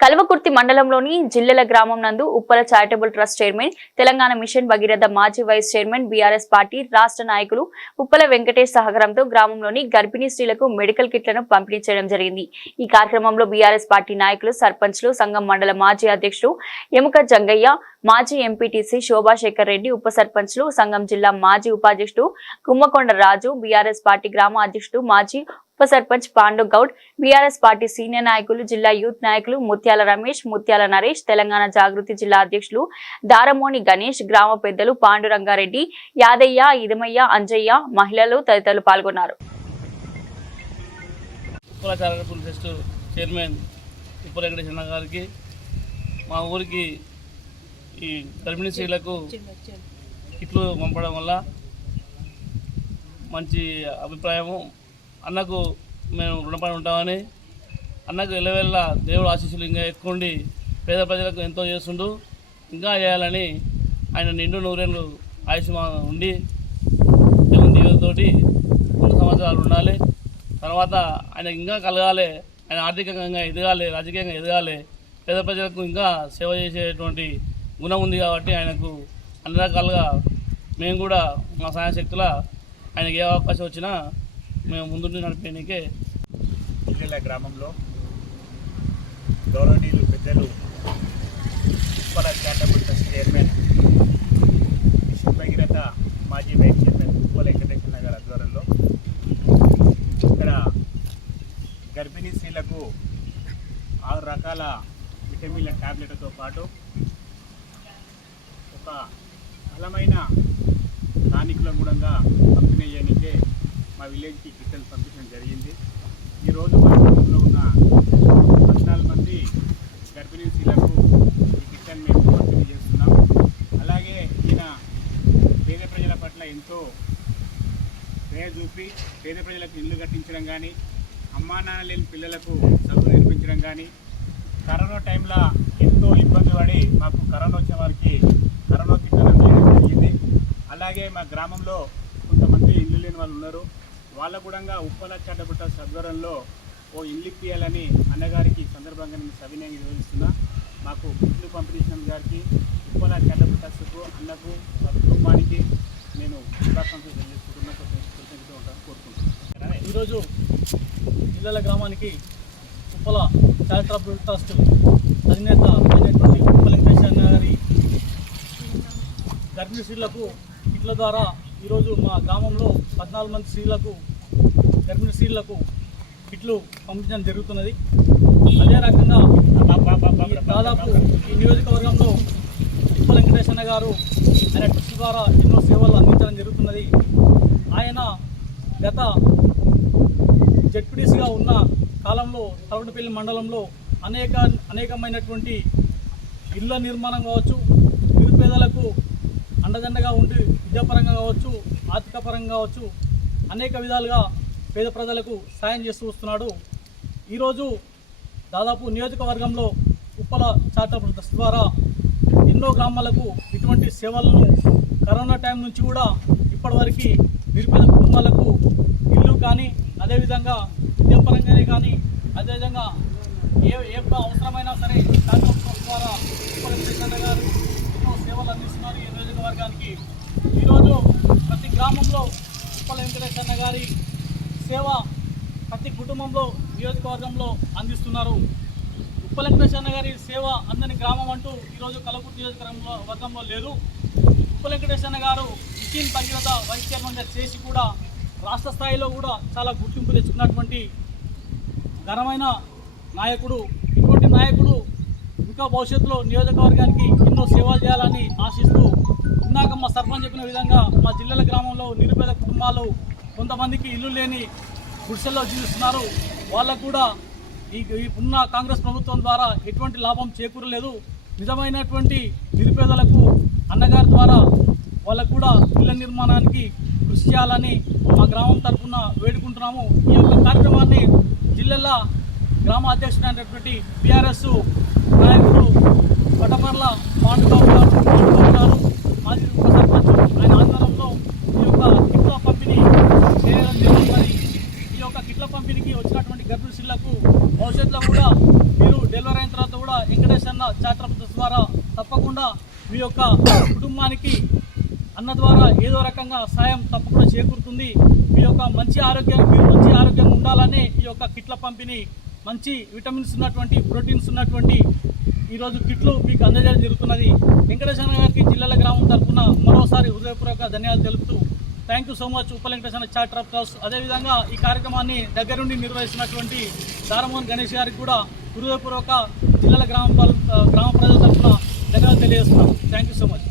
కల్వకుర్తి మండలంలోని జిల్లెల గ్రామం నందు Uppala charitable trust chairman Telangana mission Bhagiratha మాజీ వైస్ చైర్మన్ బీఆర్ఎస్ పార్టీ రాష్ట్ర నాయకులు ఉప్పల వెంకటేష్ సహకారంతో గ్రామంలోని గర్భిణీ స్త్రీలకు మెడికల్ కిట్లను పంపిణీ చేయడం జరిగింది. ఈ కార్యక్రమంలో బీఆర్ఎస్ పార్టీ నాయకులు సర్పంచ్లు సంఘం మండల మాజీ అధ్యక్షుడు ఎముక జంగయ్య మాజీ ఎంపీటీసీ శోభాశేఖర్ రెడ్డి ఉప సర్పంచ్లు సంఘం జిల్లా మాజీ ఉపాధ్యక్షుడు కుమ్మకొండ రాజు బీఆర్ఎస్ పార్టీ గ్రామ అధ్యక్షుడు మాజీ ఉప sarpanch Pandu Goud BRS party senior నాయకులు జిల్లా యూత్ నాయకులు ముత్యాల రమేష్ ముత్యాల నరేష్ తెలంగాణ జాగృతి జిల్లా అధ్యక్షులు దారమోని గణేష్ గ్రామ పెద్దలు పాండురంగారెడ్డి యాదయ్య ఇదమయ్య అంజయ్య మహిళలు తదితరులు పాల్గొన్నారు. చైర్మన్ వెంకటేశ్వర గారికి మా ఊరికి ఈ గర్భిణీ స్త్రీలకు కిట్లు పంపడం వల్ల మంచి అభిప్రాయము. అన్నకు మేము రుణపడి ఉంటామని అన్నకు ఎల్లవెల్ల దేవుడు ఆశీస్సులు ఇంకా ఎక్కువండి పేద ప్రజలకు ఎంతో చేస్తుండు. ఇంకా చేయాలని ఆయన నిండు నూరేళ్ళు ఆయుష్మాన్ ఉండి దేవుని దీవెనతోటి మూడు సంవత్సరాలు ఉండాలి. తర్వాత ఆయన ఇంకా కలగాలి. ఆయన ఆర్థికంగా ఎదగాలి రాజకీయంగా ఎదగాలి. పేద ప్రజలకు ఇంకా సేవ చేసేటువంటి గుణం ఉంది కాబట్టి ఆయనకు అన్ని రకాలుగా మేము కూడా మా సాయశక్తుల ఆయనకి ఏ అవకాశం వచ్చినా మేము ముందుండి నడిపేనికే పిల్లల గ్రామంలో గౌరవనీయులు పెద్దలు Uppala charitable trust chairman mission Bhagiratha మాజీ వైస్ చైర్మన్ ఉప్పల వెంకటేశ్వర గారి ఆధ్వర్యంలో ఇక్కడ గర్భిణీ స్త్రీలకు ఆరు రకాల విటమిన్ల ట్యాబ్లెట్లతో పాటు ఒక బలమైన స్థానికుల కూడా పంపిణీ చేయడానికే మా విలేజ్కి కిట్టలు పంపించడం జరిగింది. ఈరోజు మా గ్రామంలో ఉన్న పద్నాలుగు మంది గర్భిణీ స్త్రీలకు ఈ కిట్టను మేము పంపిణీ చేస్తున్నాం. అలాగే ఈయన పేద ప్రజల పట్ల ఎంతో దయ చూపి పేద ప్రజలకు ఇల్లు కట్టించడం కానీ అమ్మా నాన్న లేని పిల్లలకు చదువు నేర్పించడం కానీ కరోనా టైంలో ఎంతో ఇబ్బంది పడి మాకు కరోనా వచ్చే వారికి కరోనా కిట్టడం జరిగింది. అలాగే మా గ్రామంలో కొంతమంది ఇల్లు లేని వాళ్ళు ఉన్నారు. వాళ్ళ కూడా ఉప్పల చట్టబుట్ట సద్వరంలో ఓ ఇల్లు ఇప్పియాలని అన్నగారికి సందర్భంగా నేను సవినయంగా నిర్వహిస్తున్నా మాకు ఇల్లు పంపిణీ గారికి ఉప్పల చట్టబుట్టకు అన్నకు వారి కుటుంబానికి నేను శుభాకాంక్షలు తెలియజేసుకుంటున్నా ఉంటాను కోరుకుంటున్నాను ఈరోజు పిల్లల గ్రామానికి ఉప్పల చారిటబుల్ ట్రస్ట్ అధినేత అయినటువంటి ఉప్పల గారి గర్భిణీ స్త్రీలకు ఇట్ల ద్వారా ఈరోజు మా గ్రామంలో పద్నాలుగు మంది స్త్రీలకు గర్భిణీ స్త్రీలకు కిట్లు పంపించడం జరుగుతున్నది. అదే రకంగా దాదాపు ఈ నియోజకవర్గంలో తిప్పల వెంకటేశ్వర గారు ఆయన ట్రస్ట్ ద్వారా ఎన్నో సేవలు అందించడం జరుగుతున్నది. ఆయన గత జడ్పీడీసీగా ఉన్న కాలంలో తలవటపల్లి మండలంలో అనేక అనేకమైనటువంటి ఇళ్ళ నిర్మాణం కావచ్చు అండదండగా ఉండి విద్యాపరంగా కావచ్చు ఆర్థిక పరంగా కావచ్చు అనేక విధాలుగా పేద ప్రజలకు సాయం చేస్తూ వస్తున్నాడు. ఈరోజు దాదాపు నియోజకవర్గంలో ఉప్పల చారిటబుల్ ట్రస్ట్ ద్వారా ఎన్నో గ్రామాలకు ఇటువంటి సేవలను కరోనా టైం నుంచి కూడా ఇప్పటివరకు నిరుపేద కుటుంబాలకు ఇల్లు కానీ అదేవిధంగా విద్యాపరంగానే కానీ అదేవిధంగా ఏ ఏ అవసరమైనా సరే చారిటబుల్ ట్రస్ట్ ద్వారా ఉప్పల చైతన్య గారు ఎన్నో సేవలు అందిస్తున్నారు. నియోజకవర్గానికి ఈరోజు ప్రతి గ్రామంలో ఉప్పల వెంకటేశ్వర గారి సేవ ప్రతి కుటుంబంలో నియోజకవర్గంలో అందిస్తున్నారు. ఉప్పల వెంకటేశ్వర గారి సేవ అందని గ్రామం అంటూ ఈరోజు కలకుర్తి నియోజకవర్గంలో వర్గంలో లేదు. ఉప్పల వెంకటేశ్వర గారు మిషన్ భగీరథ వైస్ చైర్మన్గా చేసి కూడా రాష్ట్ర స్థాయిలో కూడా చాలా గుర్తింపు తెచ్చుకున్నటువంటి ఘనమైన నాయకుడు ఇటువంటి నాయకుడు ఇంకా భవిష్యత్తులో నియోజకవర్గానికి ఎన్నో సేవలు చేయాలని ఆశిస్తూ ఇందాక మా సర్పంచ్ చెప్పిన విధంగా మా జిల్లాల గ్రామంలో నిరుపేద కుటుంబాలు కొంతమందికి ఇల్లు లేని గుడిసెల్లో జీవిస్తున్నారు. వాళ్ళకు కూడా ఈ ఉన్న కాంగ్రెస్ ప్రభుత్వం ద్వారా ఎటువంటి లాభం చేకూరలేదు. నిజమైనటువంటి నిరుపేదలకు అన్నగారి ద్వారా వాళ్ళకు కూడా ఇళ్ళ నిర్మాణానికి కృషి చేయాలని మా గ్రామం తరఫున వేడుకుంటున్నాము. ఈ యొక్క కార్యక్రమాన్ని జిల్లాల గ్రామ అధ్యక్షుడు అయినటువంటి బీఆర్ఎస్ నాయకుడు పటమర్ల పాండుబాబు గారు మాజీ ఉప సర్పంచ్ ఆయన ఆధ్వర్యంలో ఈ యొక్క కిట్ల పంపిణీ చేయడం జరుగుతుంది ఈ యొక్క కిట్ల పంపిణీకి వచ్చినటువంటి గర్భిణీలకు భవిష్యత్తులో కూడా మీరు డెలివరీ అయిన తర్వాత కూడా వెంకటేష్ అన్న చాట్రపతి ద్వారా తప్పకుండా మీ యొక్క కుటుంబానికి అన్న ద్వారా ఏదో రకంగా సాయం తప్పకుండా చేకూరుతుంది మీ యొక్క మంచి ఆరోగ్యం మీరు మంచి ఆరోగ్యం ఉండాలనే ఈ యొక్క కిట్ల పంపిణీ మంచి విటమిన్స్ ఉన్నటువంటి ప్రోటీన్స్ ఉన్నటువంటి ఈరోజు కిట్లు మీకు అందజేయడం జరుగుతున్నది. వెంకటేశ్వర గారికి జిల్లాల గ్రామం తరఫున మరోసారి హృదయపూర్వక ధన్యవాదాలు తెలుపుతూ థ్యాంక్ యూ సో మచ్ ఉప వెంకటేశ్వర చార్టర్ ఆఫ్ ట్రస్ట్. అదేవిధంగా ఈ కార్యక్రమాన్ని దగ్గరుండి నిర్వహిస్తున్నటువంటి దారమోహన్ గణేష్ గారికి కూడా హృదయపూర్వక జిల్లాల గ్రామ గ్రామ ప్రజల తరఫున ధన్యవాదాలు తెలియజేస్తున్నాం. Thank you so much